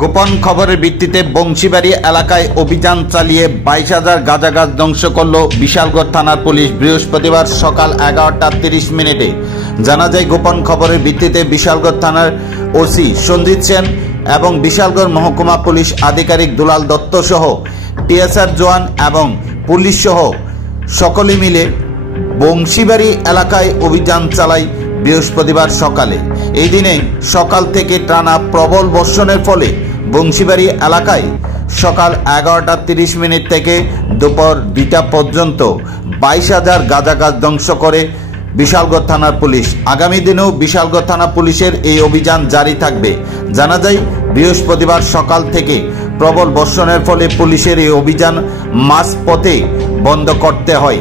গোপন খবরের ভিত্তিতে বংশীবাড়ি এলাকায় অভিযান চালিয়ে 22,000 গাঁজা গাছ ধ্বংস করল বিশালগড় থানার পুলিশ বৃহস্পতিবার সকাল 11:30 জানা যায়, গোপন খবরের ভিত্তিতে বিশালগড় থানার ওসি সঞ্জিত সেন এবং বিশালগড় মহকুমা পুলিশ আধিকারিক দুলাল দত্ত সহ টিএসআর জওয়ান এবং পুলিশ সহ সকলে মিলে বংশীবাড়ি এলাকায় অভিযান চালায় বৃহস্পতিবার সকালে। এই দিনে সকাল থেকে টানা প্রবল বর্ষণের ফলে বংশীবাড়ি এলাকায় সকাল 11:30 থেকে দুপুর 2টা পর্যন্ত 22,000 গাঁজা গাছ ধ্বংস করে বিশালগড় থানার পুলিশ। আগামী দিনেও বিশালগড় থানা পুলিশের এই অভিযান জারি থাকবে। জানা যায়, বৃহস্পতিবার সকাল থেকে প্রবল বর্ষণের ফলে পুলিশের এই অভিযান মাঝপথে বন্ধ করতে হয়।